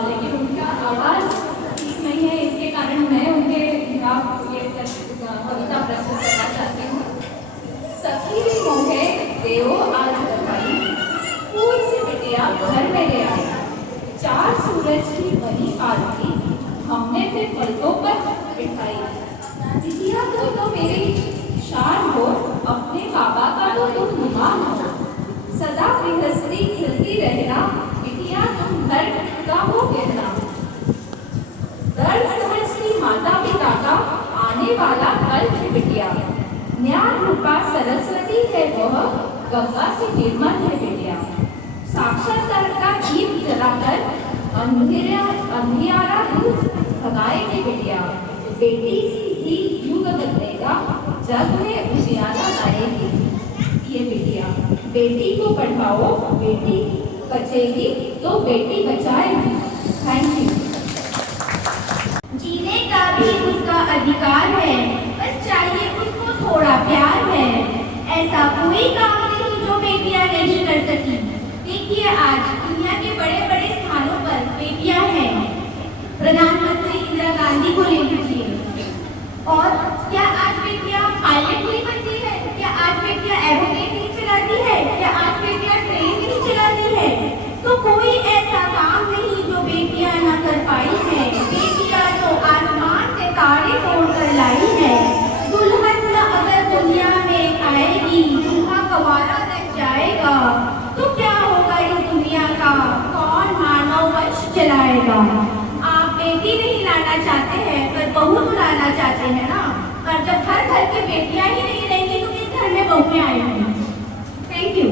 लेकिन उनका आवाज़ ठीक नहीं है, इसके कारण मैं उनके खिलाफ ये कविता प्रस्तुत करना चाहती हूँ। सखी भी मोहे देवो आज भाई, फूल से बिटिया घर में ले आई, चार सूरज की बनी आरती हमने फिर पलकों पर बिठाई। बिटिया तो मेरी शान हो, अपने बाबा का तो तुम नुमान हो, सदा गृहस्थी खिलती रहना, बिटिया तुम घर का हो कहना। दर्द समझती माता पिता का आने वाला कल है बिटिया, ज्ञान रूपा सरस्वती है वह, गंगा से निर्मल है बिटिया। साक्षात्कार का दीप जलाकर अंधियारा दूध भगाएगी बिटिया, बेटी ही युग बदलेगा, जग में उजियारा लाएगी ये बिटिया। बेटी को पढ़ाओ, बेटी बचेगी तो बेटी बचाएगी। Thank you. जीने का भी उसका अधिकार है, बस चाहिए उसको थोड़ा प्यार है। ऐसा कोई काम नहीं जो बेटियां नहीं कर सकी। देखिए आज दुनिया के बड़े बड़े स्थानों पर बेटियां हैं। प्रधानमंत्री इंदिरा गांधी को ले लीजिए, और क्या आज बेटियां पायलट नहीं बनती है? क्या आज बेटियां एरोप्लेन नहीं चलाती है? क्या आज बेटियां ट्रेन नहीं चलाती है? तो कोई ऐसा काम नहीं जो बेटियां न कर पाई है। बेटियां तो आसमान से तारे तोड़कर लाई है। दुल्हन न अगर दुनिया में आएगी, दूल्हा गंवारा रह जाएगा, तो क्या होगा इस दुनिया का? कौन मानव वंश चलाएगा? आप बेटी नहीं लाना चाहते हैं, पर बहू तो लाना चाहते हैं ना। और जब हर घर की बेटियां ही नहीं रहेंगी तो किस घर में बहुएं आएंगी? Thank you.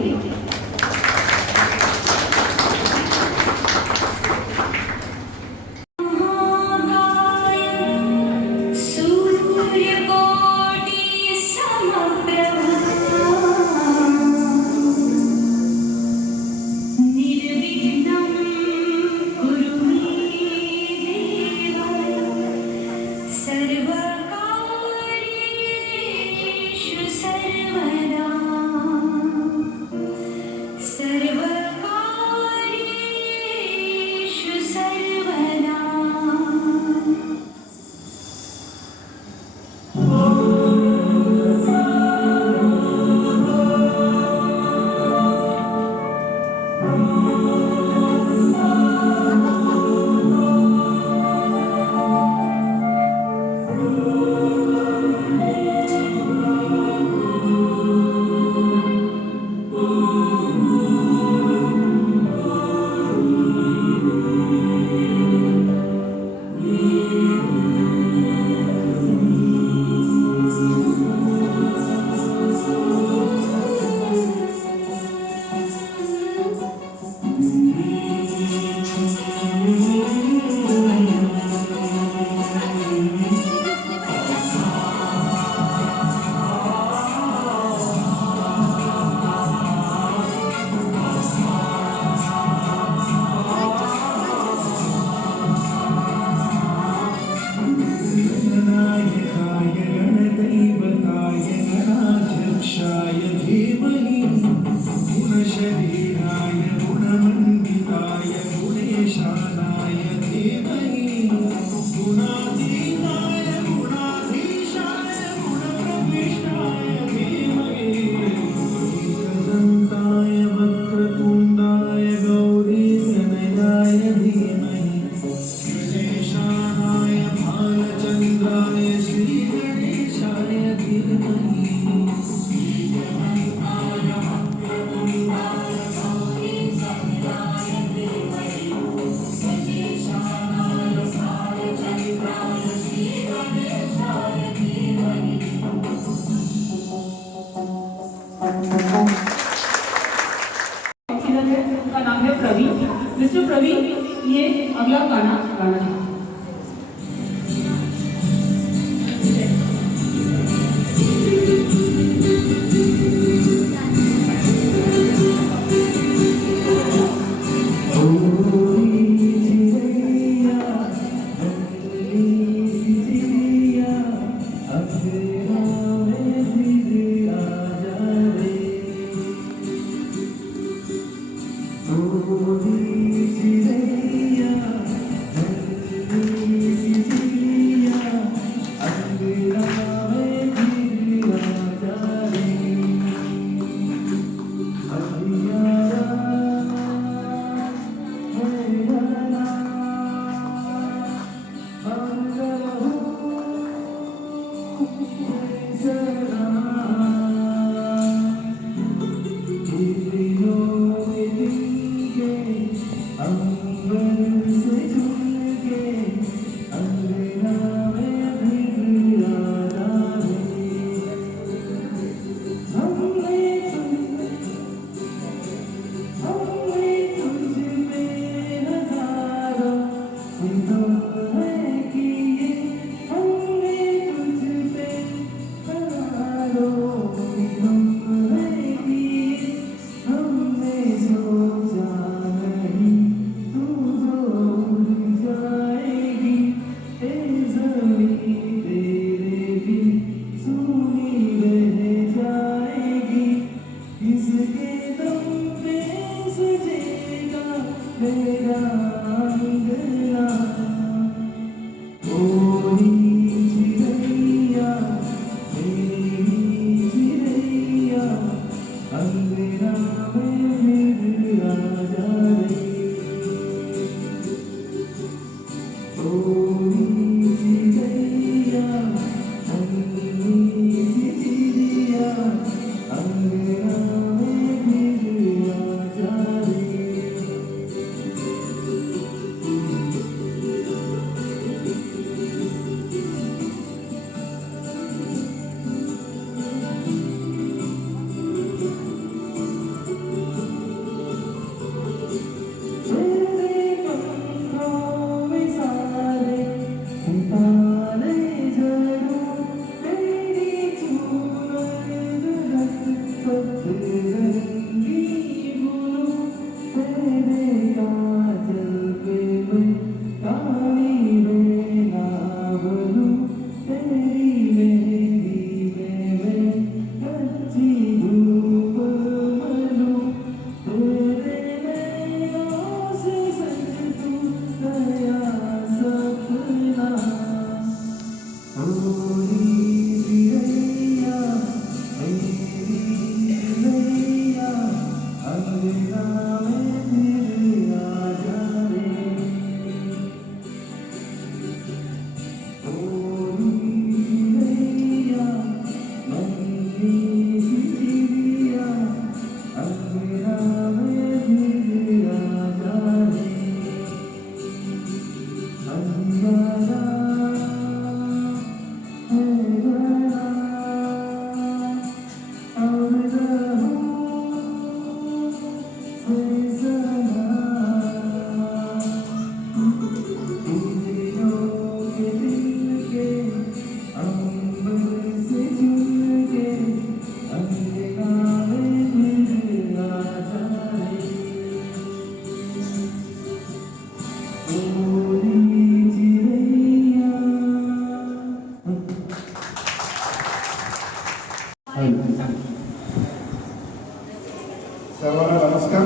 सर्वांना नमस्कार.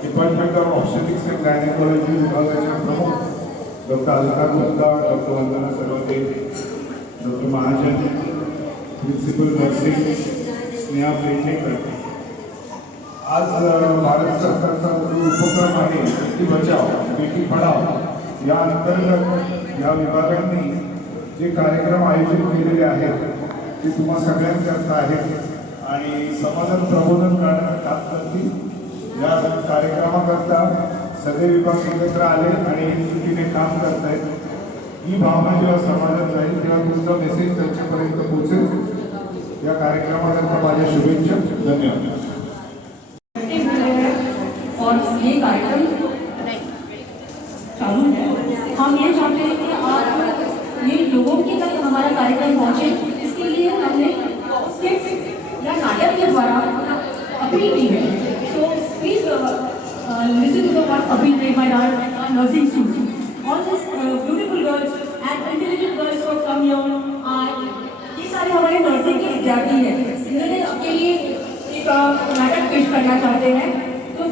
Department of obstetrics and gynaecology विभागाचे प्रमुख डॉक्टर अलका गुप्ता, डॉक्टर वंदना सरवते, डॉक्टर महाजन, प्रिन्सिपल नर्सिंग स्नेहा पेडणेकर. आज भारत सरकारचा जो उपक्रम आहे बेटी बचाव बेटी पढाव या अंतर्गत या विभागांनी जे कार्यक्रम आयोजित केलेले आहेत ते तुम्हा सगळ्यांकरता आहेत आणि समाजात प्रबोधन करण्याचं काम करतील. या कार्यक्रमाकरता सगळे विभाग एकत्र आले आणि एकजुटीने काम करत आहेत. ही भावना जेव्हा समाजात जाईल तेव्हा तुमचा मेसेज त्यांच्यापर्यंत पोहोचेल. या कार्यक्रमाकरता माझ्या शुभेच्छा. धन्यवाद. और ये कार्यक्रम चालू है. हम ये चाहते हैं कि आप ये लोगों की तक हमारा कार्यक्रम पहुँचे. इसके लिए हमने स्किट या नाटक के द्वारा अपील की है. So please listen to the what appeal made by our nursing students. All this beautiful girls and intelligent girls who come here are ये सारे हमारे नर्सिंग के विद्यार्थी हैं. इन्होंने आपके लिए एक नाटक पेश करना चाहते हैं. तो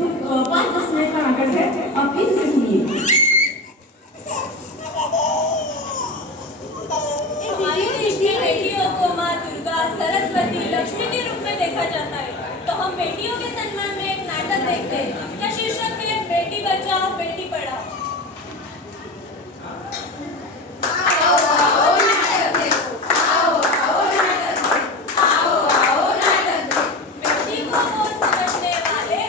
देखते हैं। इसका शीर्षक है बेटी बचाओ बेटी पढ़ाओ। बेटी को वो समझने वाले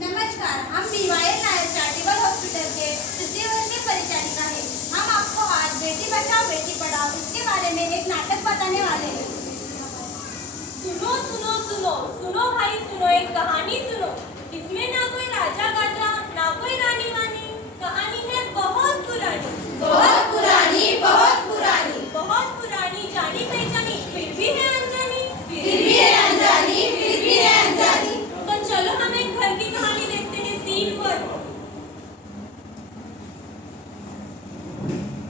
नमस्कार, हम बीवाई नायर चैरिटेबल हॉस्पिटल के तृतीय वर्ग के परिचारिका हैं। हम आपको आज बेटी बचाओ बेटी पढ़ाओ इसके बारे में एक नाटक बताने वाले हैं। सुनो सुनो सुनो सुनो भाई सुनो, एक कहानी सुनो। इसमें ना कोई राजा गाजा ना कोई रानी वानी, कहानी है बहुत पुरानी। बहुत पुरानी, बहुत पुरानी, बहुत पुरानी, जानी पहचानी, फिर भी है अनजानी, फिर भी है अनजानी, फिर भी है अनजानी। तो चलो हम एक घर की कहानी देखते हैं। सीन 1।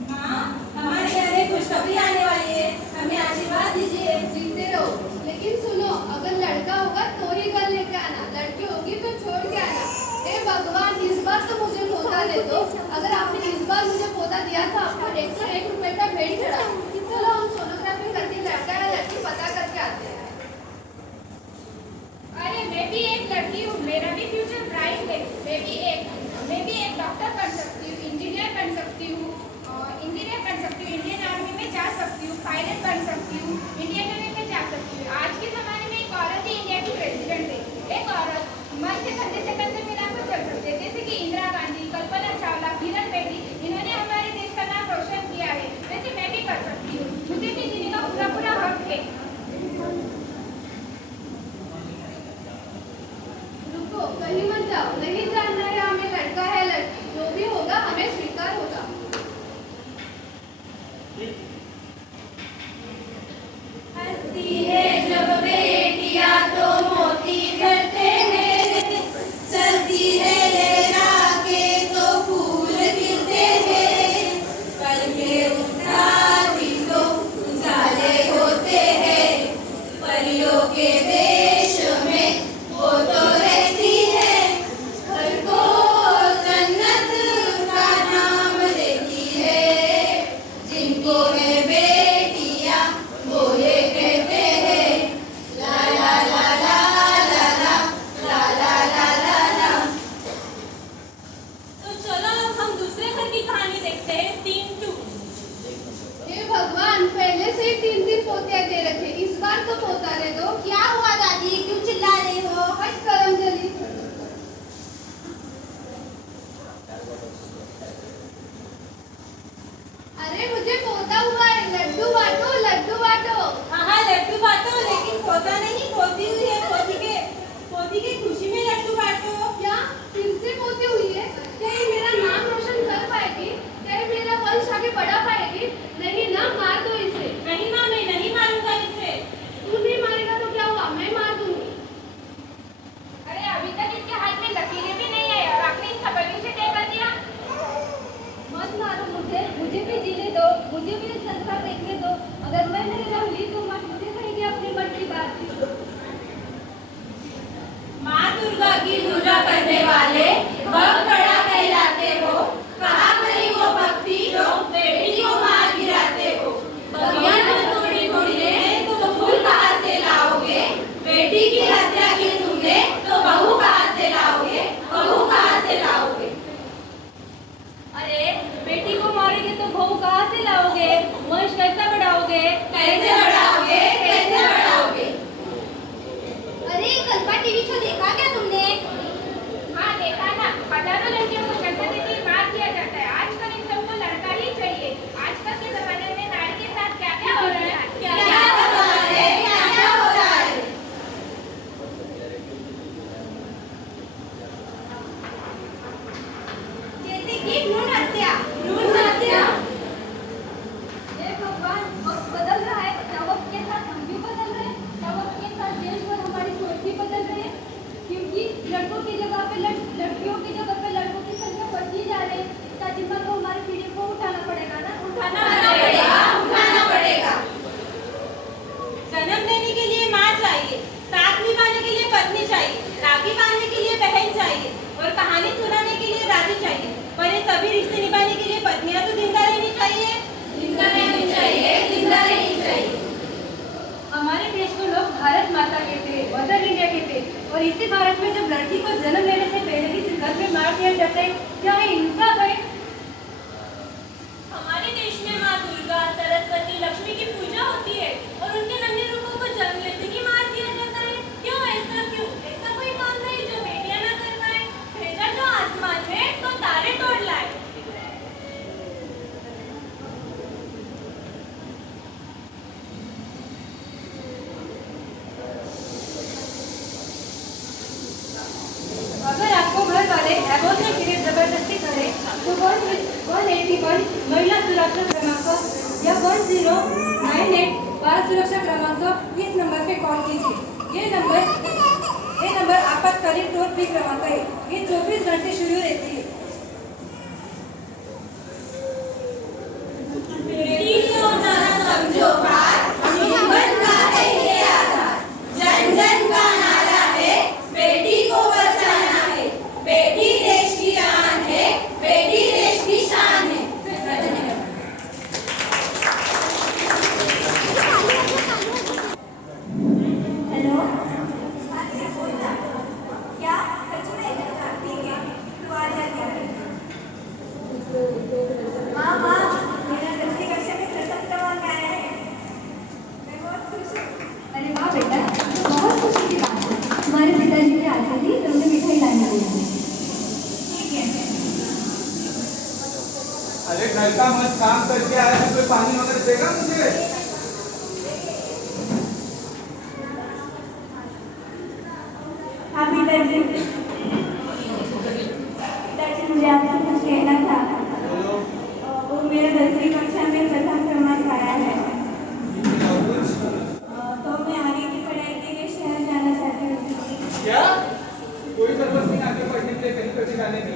माँ, हमारे घर में खुशखबरी आने वाली है, हमें आशीर्वाद दीजिए। जीते रहो, लेकिन सुनो, अगर लड़का होगा तो ही घर लेके आना, लड़की होगी तो छोड़ के आना। हे भगवान, इस बार तो मुझे पोता दे दो। अगर आपने इस बार मुझे पोता दिया तो आपको 101 रुपए का भेड़ चढ़ा। चलो हम सोनोग्राफी करके लड़का या लड़की पता करके आते हैं। अरे मैं भी एक लड़की हूँ, मेरा भी फ्यूचर ब्राइट है। मैं भी एक डॉक्टर बन सकती हूँ, इंजीनियर बन सकती हूँ, इंडियन आर्मी में जा सकती हूँ, पायलट बन सकती हूँ, इंडियन नेवी में जा सकती हूँ। आज के ज़माने में एक औरत ही इंडिया की प्रेसिडेंट है। एक औरत मन से कंधे मिलाकर चल सकती है, जैसे कि इंदिरा गांधी, कल्पना चावला, किरण बेदी। इन्होंने हमारे देश का नाम रोशन किया है, वैसे मैं भी कर सकती हूँ। मुझे भी जीने का पूरा हक है। रुको, कहीं मत जाओ, नहीं जानना है हमें लड़का है लड़की, जो भी होगा हमें स्वीकार होगा। हंसती है जब बेटियां तो मोती झरते हैं, चलती है लहरा के तो फूल खिलते हैं, पल के उठाती तो उजाले होते हैं। परियों के देश में वो तो रहती है, हर को जन्नत का नाम लेती है। जिनको है बेटियां वो ये कहते हैं, ला ला ला ला ला ला ला ला ला ला ला। तो चलो अब हम दूसरे घर की कहानी देखते हैं। सीन 2। हे भगवान, पहले से ही 3 पोते दे रखे, इस बार तो पोता दे दो। क्या हुआ दादी, क्यों चिल्ला रही हो? हट करम जली। अरे मुझे पोता हुआ है, लड्डू बांटो, लड्डू बांटो। हाँ लड्डू बांटो, लेकिन पोता नहीं पोती हुई है। पोती के खुशी में लड्डू बांटो। क्या फिर से पोती हुई है? क्या ये मेरा नाम रोशन कर पाएगी? क्या ये मेरा वंश आगे बढ़ा पाएगी? नहीं ना, मार दो इसे। नहीं माँ, मैं नहीं मारूंगा इसे। तू नहीं मारेगा तो क्या हुआ? और इसी भारत में जब लड़की को जन्म लेने से पहले ही घर में मार दिया जाता है, क्या ये इंसाफ है? हमारे देश में माँ दुर्गा, सरस्वती, लक्ष्मी की पूजा होती है और उनके नन्हे रूपों को जन्म लेते ही मार दिया जाता है। क्यों ऐसा क्यों? ऐसा कोई काम नहीं जो बेटियां ना कर पाए। भेजा जो आसमान में तो तारे तोड़ लाए। अगर आपको घर वाले अबॉर्शन के लिए जबरदस्ती करें तो 181 महिला सुरक्षा क्रमांक या 1098 बाल सुरक्षा क्रमांक इस नंबर पे कॉल कीजिए। ये नंबर आपातकालीन टोल फ्री क्रमांक है। ये 24 घंटे शुरू रहती है। बेटी को ना समझो बात, जीवन का है ये आधार। जन जन का नारा है, बेटी को बचाना है। बेटी देश की आन है, बेटी देश की शान है। हेलो, क्या सच में ठीक है, तू आ जा। माँ मेरा 10वीं कक्षा में प्रथम क्रमांक आया है। मैं बहुत खुश हूँ। अरे वाह बेटा, बहुत खुशी की बात है। हमारे पिताजी के आते ही तुमने मिठाई लाने बोली। ठीक है। अरे घर का मत काम करके आया है, कोई पानी वगैरह देगा मुझे? हाँ पिताजी, मुझे आपसे कुछ कहना था। वो मेरा 10वीं कक्षा में प्रथम क्रमांक आया है, तो मैं आगे की पढ़ाई के लिए शहर जाना चाहती हूँ। क्या? कोई जरूरत नहीं आगे पढ़ने के लिए कहीं पे भी जाने की।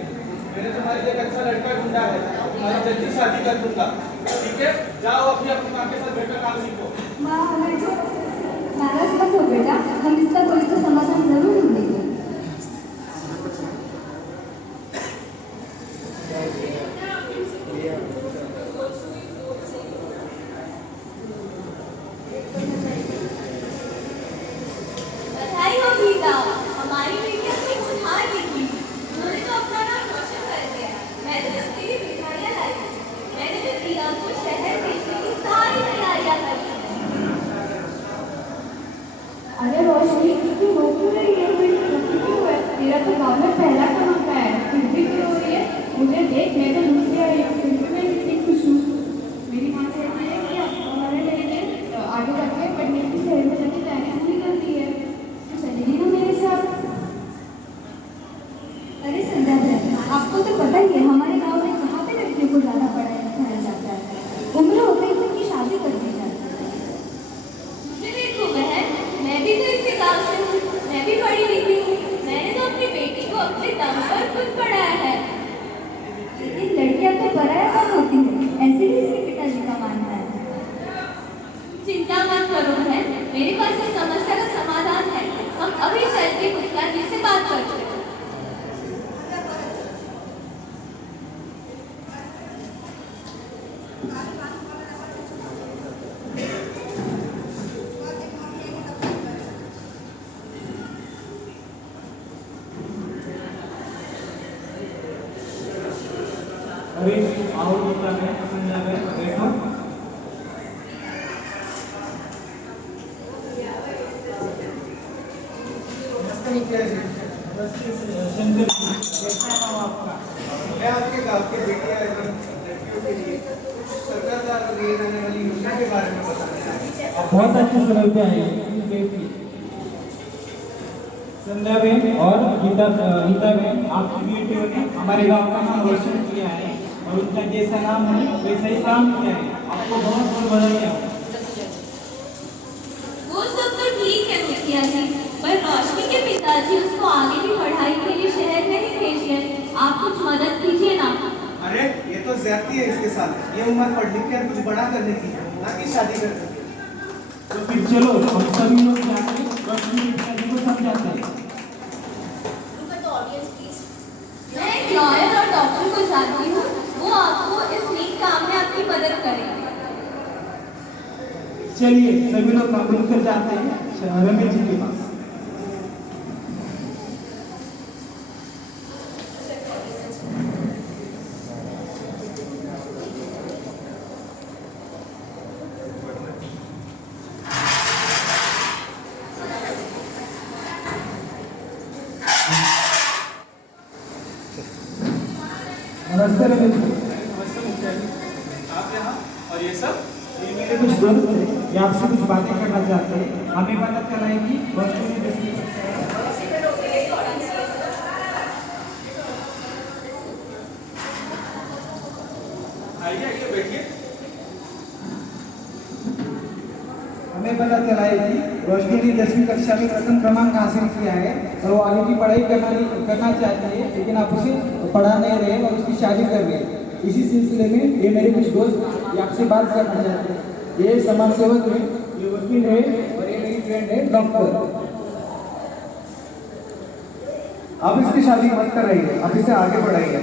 मैंने तुम्हारे लिए एक अच्छा लड़का ढूंढा है, तुम्हारी जल्दी शादी कर दूंगा। ठीक है, जाओ अभी अपने काम के साथ बेटा काम सीखो। माँ हमें तो नाराज मत हो बेटा, हम इसका कोई तो समाधान जरूर ढूंढेंगे। बधाई हो गीता, हमारी बेटियां तो एक सुधार निकली। उन्होंने तो अपना नाम रोशन कर दिया। मैंने तो तेरी मिठाइयाँ लाई, मैंने तो प्रिया को शहर भेजने की सारी तैयारियां कर ली। अरे रोशनी, तू रो क्यों रही है? तेरा तो गाँव में पहला क्रमांक आया है, फिर भी क्यों रो रही है? मुझे देख, मैं तो दूसरी आई हूँ, फिर भी मैं इतनी खुश हूँ। मेरी माँ कहती है कि हमारे लड़के आगे जाके पढ़ने की शहर में जाके तैयारी पूरी करती है, तो चलेगी ना मेरे साथ? अरे संध्या बहन, आपको तो पता ही है हमारे गाँव में कहाँ पे लड़कियों को ज़्यादा पढ़ाया लिखाया जाता है। उम्र होते ही उनकी शादी कर दी जाती है। मुझे देखो बहन, मैं भी तो इसी गाँव से हूँ, मैं भी पढ़ी लिखी हूँ। मैंने तो अपनी बेटी को अपने दम पर खुद पढ़ाया है। लेकिन लड़कियां तो पराया कम होती हैं, ऐसे ही इसके पिताजी का मानना है। चिंता मत करो बहन, मेरे पास इस समस्या का समाधान है। हम अभी चल के मुखिया जी से बात करते हैं। अरे आओ दूसरा में पसंद आ गए, देखो। मैं आपके गाँव के बेटियां लड़कियों के लिए सरकार द्वारा दिए जाने वाली योजना के बारे में बताने आए। बहुत अच्छी सुविधा है। संध्या बहन और गीता बहन, आपकी बेटियों ने हमारे गांव का नाम रोशन किया है और उनका जैसा नाम है वैसा ही काम किया है। आपको बहुत बहुत बधाई। वो सब तो ठीक है मुखिया जी, पर रोशनी के पिताजी उसको आगे की पढ़ाई के लिए शहर नहीं भेज रहे। आप कुछ मदद कीजिए ना। अरे ये तो ज्यादती है इसके साथ। ये उम्र पढ़ लिख कर कुछ बड़ा करने की, ना कि शादी करने की। तो फिर चलो हम सभी लोग जाकर रोशनी के पिताजी को समझाते हैं। मैं एक लॉयर और डॉक्टर को जानती हूँ, वो आपको इस नेक काम में आपकी मदद करेंगे। चलिए सभी लोग मिलकर जाते हैं रमेश जी के पास। नमस्ते रमेश जी। नमस्ते मुखिया जी, आप यहाँ और ये सब? ये मेरे कुछ दोस्त हैं, ये आपसे कुछ बातें करना चाहते हैं। हमें पता चला है कि रोशनी ने 10वीं कक्षा आइए आइए बैठिए। हमें पता चला है कि रोशनी ने 10वीं कक्षा में प्रथम क्रमांक हासिल किया है और वो आगे की पढ़ाई करना चाहती है, लेकिन आप उसे पढ़ा नहीं रहे और उसकी शादी कर रहे हैं। इसी सिलसिले में ये मेरे कुछ दोस्त ये आपसे बात करना चाहते हैं। ये समाज सेवक है, ये वकील है और ये मेरी फ्रेंड है डॉक्टर। आप इसकी शादी मत कराइए, आप इसे आगे बढ़ाइए।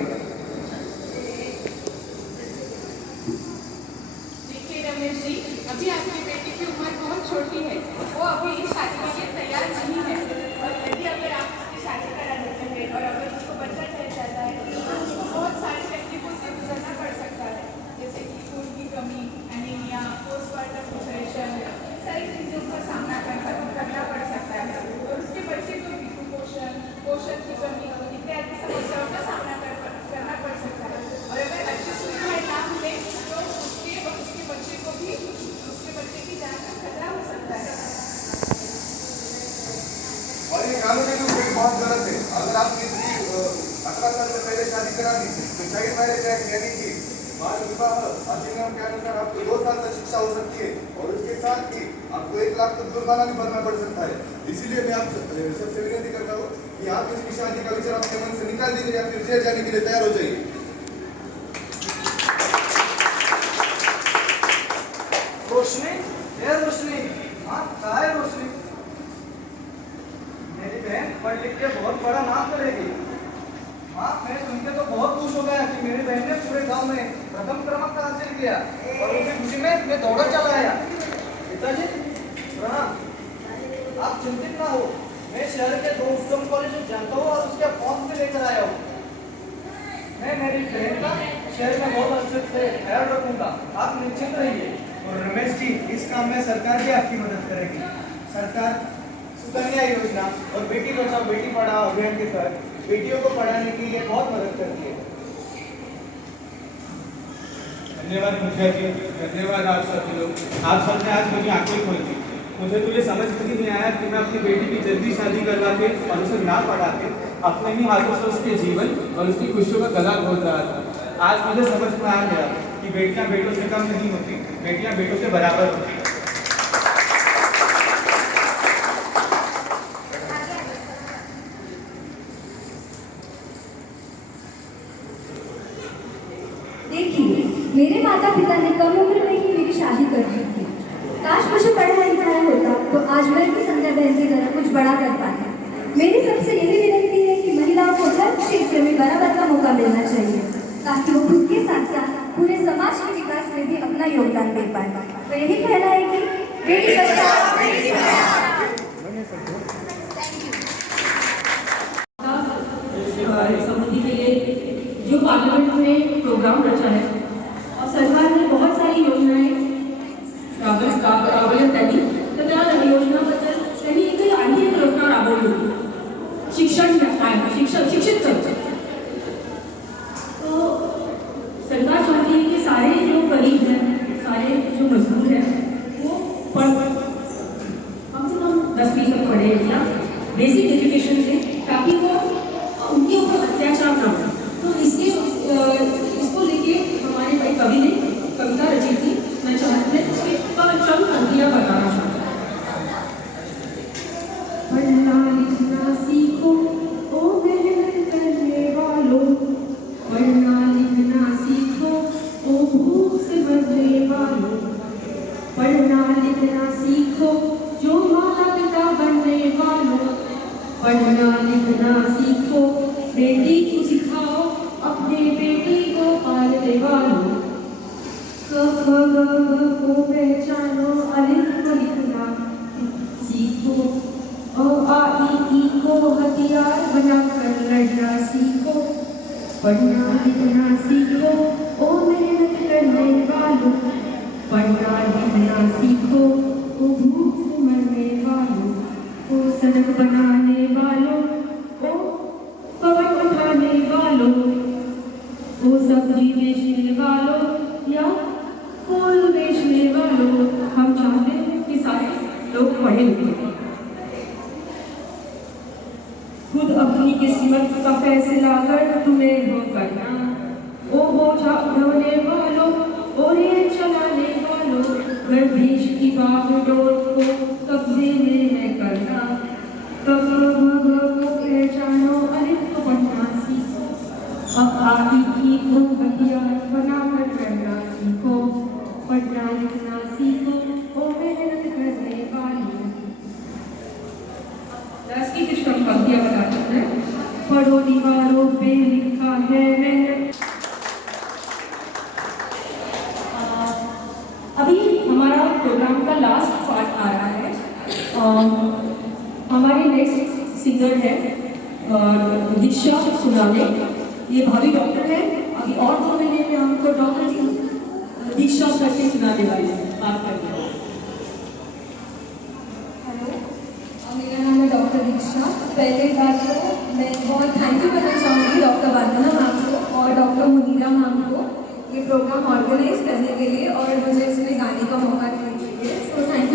देखिए रमेश जी, अभी आपकी बेटी की उम्र बहुत छोटी है, वो अभी शादी के लिए तैयार नहीं है। और यदि अगर आप उसकी शादी करा देते हैं और अगर उसको बच्चा चल जाता है तो उसको बहुत सारी तकलीफों से गुजरना पड़ सकता है, जैसे कि खून की कमी, एनीमिया, पोस्टमार्टम डिप्रेशन, सारी चीज़ों का सामना करना पड़ सकता है। और उसके बच्चे को भी कुपोषण, पोषण की कमी इत्यादि समस्याओं का सामना करना पड़ सकता है। और अगर अच्छी सुविधाएं ना मिले तो उसके बच्चे को भी उसके बच्चे की जान का खतरा हो सकता है। और ये कानूनी रूप से बहुत गलत है। अगर आप किसी 18 साल से पहले शादी करा दी तो चाइल्ड मैरिज एक्ट यानी कि बाल विवाह अधिनियम के अनुसार आपको 2 साल तक शिक्षा हो सकती है और उसके साथ ही आपको 1 लाख तक जुर्माना भी भरना पड़ सकता है। इसीलिए मैं आप सबसे विनती करता हूँ कि आप इसकी शादी का विचार अपने मन से निकाल दीजिए या फिर जेल जाने के लिए तैयार हो जाइए। रोशनी, ये रोशनी, हाँ कहाँ है रोशनी? मेरी बहन पढ़ लिख के बहुत बड़ा नाम करेगी। हाँ, मैं सुन के तो बहुत खुश हो गया कि मेरी बहन ने पूरे गांव में प्रथम क्रमांक हासिल किया और उसी खुशी में मैं दौड़ा चला आया। पिताजी प्रणाम। आप चिंतित ना हो, मैं शहर के 2 उत्तम कॉलेज जानता हूँ और उसके फॉर्म भी लेकर आया हूँ। मैं मेरी बहन का शहर में बहुत अच्छे से ख्याल रखूंगा, आप निश्चिंत रहिए। और रमेश जी, इस काम में सरकार भी आपकी मदद करेगी। सरकार सुकन्या योजना और बेटी बचाओ बेटी पढ़ाओ अभियान के तहत बेटियों को पढ़ाने के लिए बहुत मदद करती है। धन्यवाद मुखिया जी, धन्यवाद आप सभी लोग। आप सबने आज मेरी आंखें खोल दी। मुझे तो ये समझ में नहीं आया कि मैं अपनी बेटी की जल्दी शादी करवा के और उसे ना पढ़ा के अपने ही हाथों से उसके जीवन और उसकी खुशियों का गला घोट रहा था। आज मुझे समझ में आ गया कि बेटियां बेटों से कम नहीं होती, बेटियां बेटों के बराबर होती। देखिए, मेरे माता पिता ने कम उम्र में ही मेरी शादी कर दी थी। काश मुझे पढ़ा लिखाया होता तो आज मैं भी संजय बहन की तरह कुछ बड़ा कर पाता। मेरी सबसे यही विनती है कि महिलाओं को हर क्षेत्र में बराबर का मौका मिलना चाहिए ताकि वो खुद के साथ साथ पूरे समाज के विकास में भी अपना योगदान दे पाए। तो यही कहना है कि बेटी बचाओ बेटी पढ़ाओ। समिति के लिए जो पार्लियामेंट में प्रोग्राम रचा है और सरकार ने बहुत सारी योजनाएं राबवल्या त्यांनी तर त्या योजनाबद्दल त्यांनी आणखी एक योजना राबवली होती, शिक्षित चर्चा। तो सरकार चाहती है कि सारे जो गरीब हैं, सारे जो मजदूर हैं, वो कम से कम 10वीं तक पढ़े या बेसिक एजुकेशन से, ताकि वो उनके ऊपर अत्याचार ना हो। तो इसको लेके हमारे भाई कवि ने कविता रची थी। मैं चाहती हूँ इसके चंद पंक्तियाँ बताना चाहती हूँ। पढ़ना लिखना सीखो ओ मेहनत करने वालों, पढ़ना लिखना सीखो ओ भूख से मरने वालों, पढ़ना लिखना सीखो जो माता पिता बनने वालों, पढ़ना लिखना सीखो बेटी को सिखाओ अपने बेटी को पालने वालों, क ख ग घ को पहचानो अलिफ को लिखना सीखो, अ आ ई को हथियार बनाकर लड़ना सीखो, पढ़ना लिखना सीखो ओ मेहनत करने वालों, पढ़ना लिखना सीखो ओ भूख से मरने वालों, ओ सड़क बनाने वालों, ओ पवन उठाने वालों, वो सब पढ़े लिखे। खुद अपनी किस्मत का फैसला कर तुम्हें हो करना, ओ बोझा उठाने वालों और ये चलाने वालों, घर देश की बागडोर को कब्जे में है करना, तब को पहचानो अलिफ को पढ़ना सीखो, अब आगे की तुम हथियार बनाकर करना सीखो, पढ़ना लिखना सीखो, ओ मेहनत करने वालों। दस की कुछ कम पंक्तियां बताती हैं। पढ़ो दीवारों पे लिखा है मेहनत। अभी हमारा प्रोग्राम का लास्ट पार्ट आ रहा है। हमारी नेक्स्ट सिंगर है दीक्षा सुनाने। ये भाभी डॉक्टर है, अभी और 2 महीने में हमको डॉक्टर दीक्षा करके सुनाने वाली है, बात करके। मेरा नाम है डॉक्टर दीक्षा। पहले बात तो मैं बहुत थैंक यू करना चाहूँगी डॉक्टर वंदना मैम को और डॉक्टर मुनीरा मैम को ये प्रोग्राम ऑर्गेनाइज करने के लिए और मुझे इसमें गाने का मौका देने के लिए। So thank